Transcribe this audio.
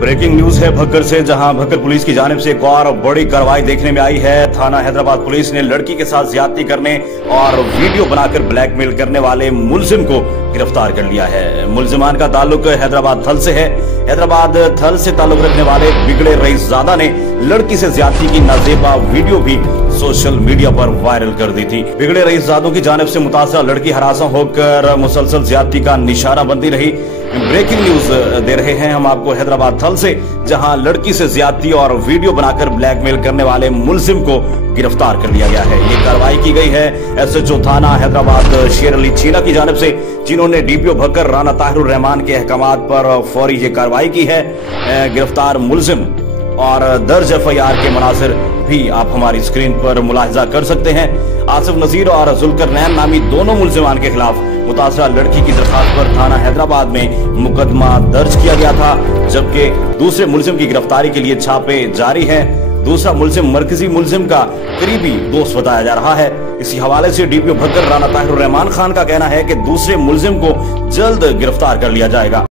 Breaking news है भक्कर से, जहां भक्कर पुलिस की जानिब से एक और बड़ी कार्रवाई देखने में आई है। थाना हैदराबाद पुलिस ने लड़की के साथ ज्यादती करने और वीडियो बनाकर ब्लैकमेल करने वाले मुलजिम को गिरफ्तार कर लिया है। मुलजिमान का ताल्लुक हैदराबाद थल से है। हैदराबाद थल से ताल्लुक रखने वाले बिगड़े रईसजादा ने लड़की से ज्यादती की नाजेबा वीडियो भी सोशल मीडिया पर वायरल कर दी थी। बिगड़े रईसजादों की जानिब से मुतासरा लड़की हरासा होकर मुसलसल ज्यादती का निशाना बनती रही। ब्रेकिंग न्यूज दे रहे हैं हम आपको हैदराबाद थल से, जहां लड़की से ज्यादती और वीडियो बनाकर ब्लैकमेल करने वाले मुलजिम को गिरफ्तार कर लिया गया है। ये कार्रवाई की गई है SHO थाना हैदराबाद शेर अली चीना की जानिब से, जिन्होंने DPO भक्कर राना ताहिरुर रहमान के अहकामात पर फौरी ये कार्रवाई की है। गिरफ्तार मुलजिम और दर्ज FIR के मनासिर भी आप हमारी स्क्रीन पर मुलाहिजा कर सकते हैं। आसिफ नजीर और जुल्करनैन नामी दोनों मुलजिमान के खिलाफ मुतासरा लड़की की दरखास्त पर थाना हैदराबाद में मुकदमा दर्ज किया गया था, जबकि दूसरे मुलजिम की गिरफ्तारी के लिए छापे जारी हैं। दूसरा मुलजिम मरकजी मुलजिम का करीबी दोस्त बताया जा रहा है। इसी हवाले से DPO भक्कर राना ताहिरुर रहमान खान का कहना है कि दूसरे मुलजिम को जल्द गिरफ्तार कर लिया जाएगा।